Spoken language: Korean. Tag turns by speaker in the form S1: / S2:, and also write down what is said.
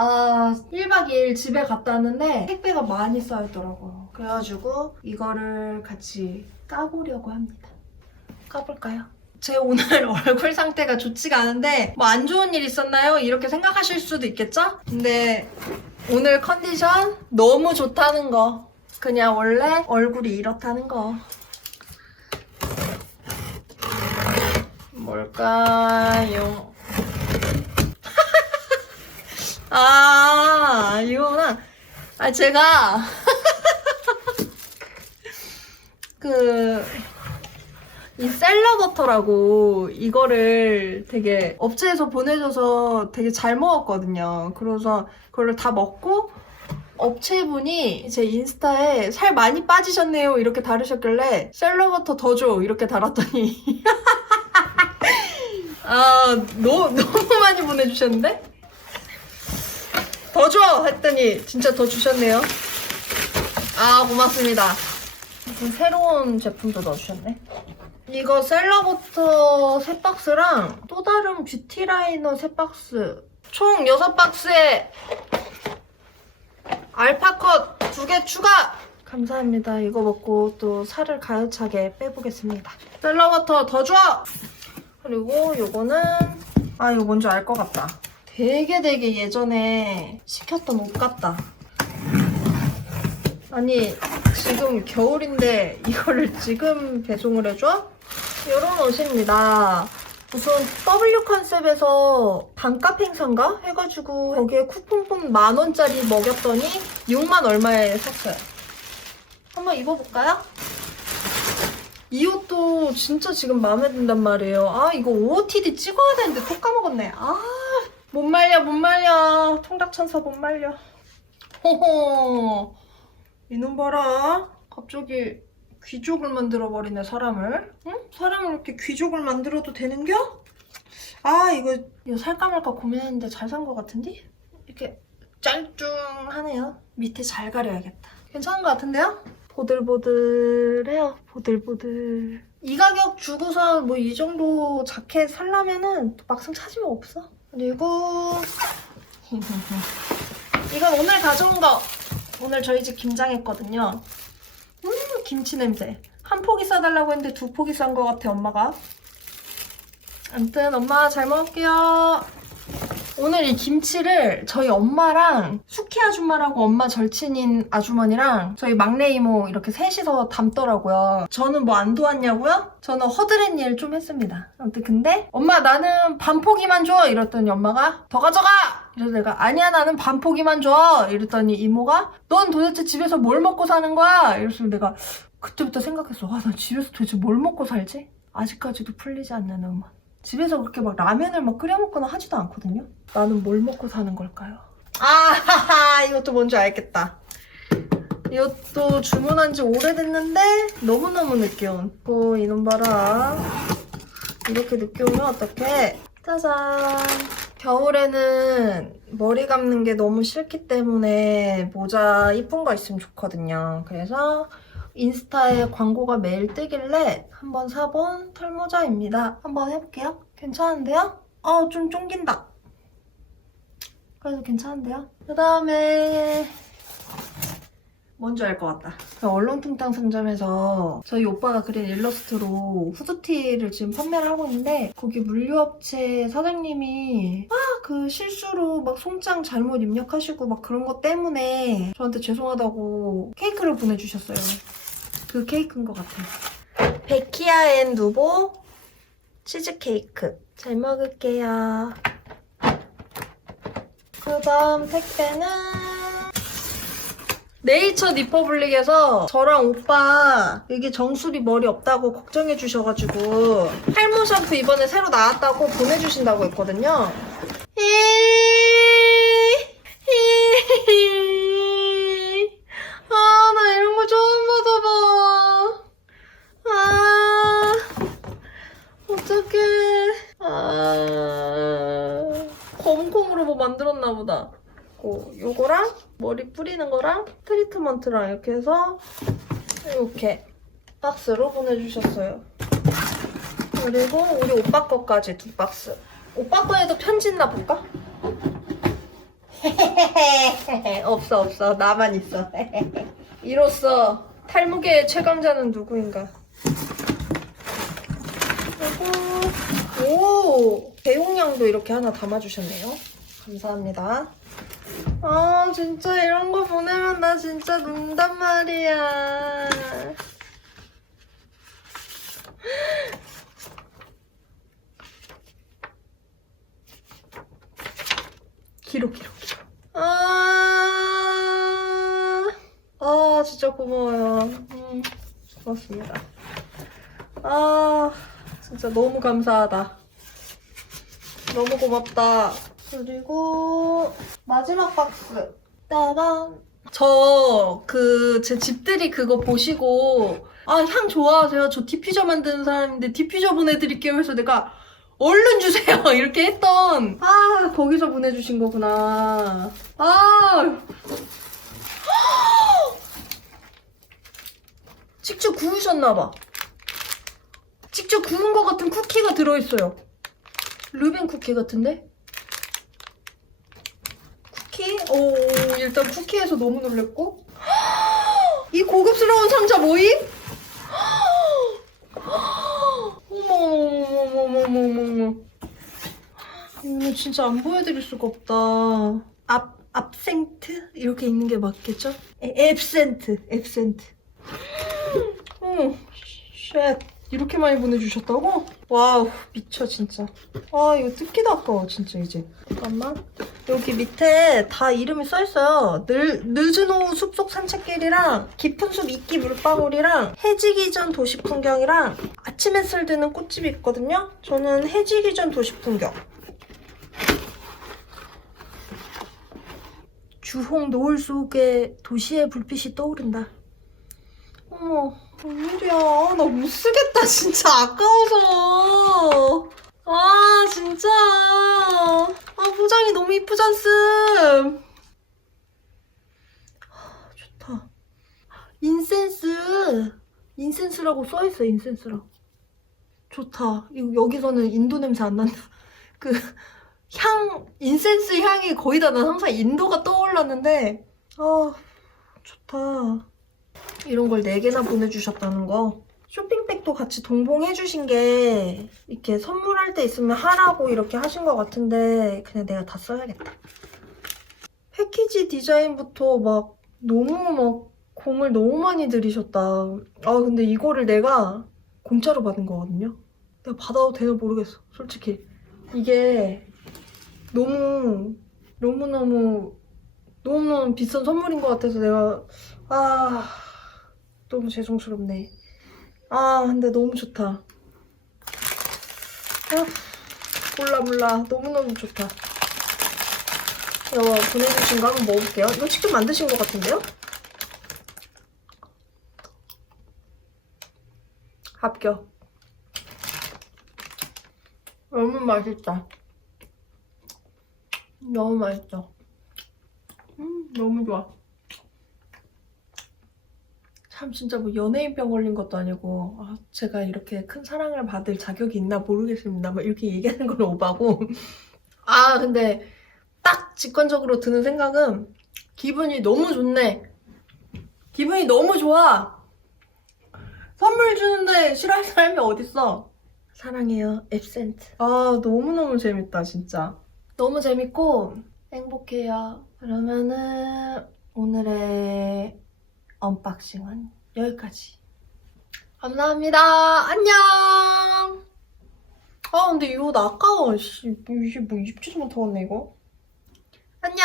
S1: 아, 1박 2일 집에 갔다 왔는데 택배가 많이 쌓였더라고요. 그래가지고 이거를 같이 까보려고 합니다. 까볼까요? 제 오늘 얼굴 상태가 좋지가 않은데 뭐 안 좋은 일 있었나요? 이렇게 생각하실 수도 있겠죠? 근데 오늘 컨디션 너무 좋다는 거. 그냥 원래 얼굴이 이렇다는 거. 뭘까요? 아, 이거는, 아, 제가, 그, 이 셀러버터라고 이거를 되게 업체에서 보내줘서 되게 잘 먹었거든요. 그래서 그걸 다 먹고 업체분이 제 인스타에 살 많이 빠지셨네요. 이렇게 다루셨길래 셀러버터 더 줘. 이렇게 달았더니 아 너, 너무 많이 보내주셨는데 더 줘 했더니 진짜 더 주셨네요. 아 고맙습니다. 무슨 새로운 제품도 넣어주셨네. 이거 셀러버터 세 박스랑 또 다른 뷰티 라이너 세 박스 총 6박스에 알파컷 두 개 추가! 감사합니다. 이거 먹고 또 살을 가열차게 빼보겠습니다. 셀러버터 더 줘! 그리고 요거는 아 이거 뭔지 알 것 같다. 되게 되게 예전에 시켰던 옷 같다. 아니 지금 겨울인데 이거를 지금 배송을 해줘? 이런 옷입니다. 무슨 W 컨셉에서 반값 행사인가? 해가지고 거기에 쿠폰폰 만 원짜리 먹였더니 6만 얼마에 샀어요. 한번 입어볼까요? 이 옷도 진짜 지금 마음에 든단 말이에요. 아 이거 OOTD 찍어야 되는데 또 까먹었네. 아 못 말려 못 말려. 통닭천사 못 말려. 호호 이놈 봐라. 갑자기 귀족을 만들어버리네 사람을. 응? 사람을 이렇게 귀족을 만들어도 되는겨? 아 이거 이거 살까 말까 고민했는데 잘 산 것 같은데? 이렇게 짤뚱하네요. 밑에 잘 가려야겠다. 괜찮은 것 같은데요? 보들보들해요. 보들보들. 이 가격 주고서 뭐 이 정도 자켓 살라면은 또 막상 찾으면 없어. 그리고 이건 오늘 가져온 거. 오늘 저희 집 김장했거든요. 음 김치 냄새. 한 포기 싸달라고 했는데 두 포기 싼것 같아 엄마가. 아무튼 엄마 잘 먹을게요. 오늘 이 김치를 저희 엄마랑 숙희 아줌마라고 엄마 절친인 아주머니랑 저희 막내 이모 이렇게 셋이서 담더라고요. 저는 뭐 안 도왔냐고요? 저는 허드렛 일 좀 했습니다. 아무튼 근데 엄마 나는 반 포기만 줘 이랬더니 엄마가 더 가져가! 이래서 내가 아니야 나는 반 포기만 줘 이랬더니 이모가 넌 도대체 집에서 뭘 먹고 사는 거야? 이래서 내가 그때부터 생각했어. 아 나 집에서 도대체 뭘 먹고 살지? 아직까지도 풀리지 않는 의문. 집에서 그렇게 막 라면을 막 끓여 먹거나 하지도 않거든요. 나는 뭘 먹고 사는 걸까요? 아하하 이것도 뭔지 알겠다. 이것도 주문한 지 오래됐는데 너무너무 늦게 온. 어, 이놈 봐라. 이렇게 오면 어떡해. 짜잔. 겨울에는 머리 감는 게 너무 싫기 때문에 모자 이쁜 거 있으면 좋거든요. 그래서 인스타에 광고가 매일 뜨길래 한번 사본 털모자입니다. 한번 해볼게요. 괜찮은데요? 어, 좀 쫑긴다. 그래도 괜찮은데요? 그 다음에 뭔지 알 것 같다. 그 얼렁뚱땅 상점에서 저희 오빠가 그린 일러스트로 후드티를 지금 판매를 하고 있는데 거기 물류업체 사장님이 막그 실수로 막 송장 잘못 입력하시고 막 그런 것 때문에 저한테 죄송하다고 케이크를 보내주셨어요. 그 케이크인 것 같아요. 베키아 앤 누보 치즈케이크. 잘 먹을게요. 그 다음 택배는 네이처 리퍼블릭에서 저랑 오빠 여기 정수리 머리 없다고 걱정해 주셔가지고 탈모 샴푸 이번에 새로 나왔다고 보내주신다고 했거든요. 아, 나 이런 거 처음 받아봐. 아, 어떡해. 아, 검은콩으로 뭐 만들었나 보다. 고 요거랑 머리 뿌리는 거랑 트리트먼트랑 이렇게 해서 이렇게 박스로 보내주셨어요. 그리고 우리 오빠 거까지 두 박스. 오빠 거에도 편지 있나 볼까? 없어 없어 나만 있어. 이로써 탈무계의 최강자는 누구인가? 그리고 오 대용량도 이렇게 하나 담아주셨네요. 감사합니다. 아 진짜 이런 거 보내면 나 진짜 눈단 말이야. 기록 기록 기록. 아, 아 진짜 고마워요. 음, 고맙습니다. 아 진짜 너무 감사하다. 너무 고맙다. 그리고 마지막 박스. 따란. 저 그 제 집들이 그거 보시고 아 향 좋아하세요. 저 디퓨저 만드는 사람인데 디퓨저 보내드릴게요. 해서 내가 얼른 주세요. 이렇게 했던 아 거기서 보내주신 거구나. 아 직접 구우셨나봐. 직접 구운 것 같은 쿠키가 들어있어요. 루벤 쿠키 같은데? 오, 일단 쿠키에서 너무 놀랬고. 이 고급스러운 상자 뭐임? 어머머머머머머머머. 이거 진짜 안 보여드릴 수가 없다. 앞, 압생트? 이렇게 있는 게 맞겠죠? 에, 앱센트, 앱센트. 어, 쉣. 이렇게 많이 보내주셨다고? 와우, 미쳐, 진짜. 아, 이거 뜯기도 아까워, 진짜, 이제. 잠깐만. 여기 밑에 다 이름이 써있어요. 늘, 늦은 오후 숲속 산책길이랑 깊은 숲 이끼 물방울이랑 해지기 전 도시 풍경이랑 아침 햇살 드는 꽃집이 있거든요. 저는 해지기 전 도시 풍경. 주홍 노을 속에 도시의 불빛이 떠오른다. 어머. 나 못 쓰겠다, 진짜. 아까워서. 아, 진짜. 아, 포장이 너무 이쁘잖음. 아, 좋다. 인센스. 인센스라고 써있어, 인센스라고. 좋다. 이거 여기서는 인도 냄새 안 난다. 그, 향, 인센스 향이 거의 다 난 항상 인도가 떠올랐는데, 아, 좋다. 이런 걸 4개나 보내주셨다는 거. 쇼핑백도 같이 동봉해 주신 게 이렇게 선물할 때 있으면 하라고 이렇게 하신 것 같은데 그냥 내가 다 써야겠다. 패키지 디자인부터 막 너무 막 공을 너무 많이 들이셨다. 아 근데 이거를 내가 공짜로 받은 거거든요. 내가 받아도 되나 모르겠어. 솔직히 이게 너무 너무너무 너무너무 비싼 선물인 것 같아서 내가 아 너무 죄송스럽네. 아, 근데 너무 좋다. 아, 몰라, 몰라. 너무너무 좋다. 이거 보내주신 거 한번 먹어볼게요. 이거 직접 만드신 것 같은데요? 합격. 너무 맛있다. 너무 맛있어. 음, 너무 좋아. 참 진짜 뭐 연예인병 걸린 것도 아니고 아, 제가 이렇게 큰 사랑을 받을 자격이 있나 모르겠습니다. 막 이렇게 얘기하는 건 오바고 아 근데 딱 직관적으로 드는 생각은 기분이 너무 좋네. 기분이 너무 좋아. 선물 주는데 싫어할 사람이 어딨어? 사랑해요 앱센트. 아 너무너무 재밌다 진짜. 너무 재밌고 행복해요. 그러면은 오늘의 언박싱은 여기까지. 감사합니다. 안녕. 아 근데 이거 나 아까워. 씨, 이게 뭐 입지도 못하겠네 이거. 안녕.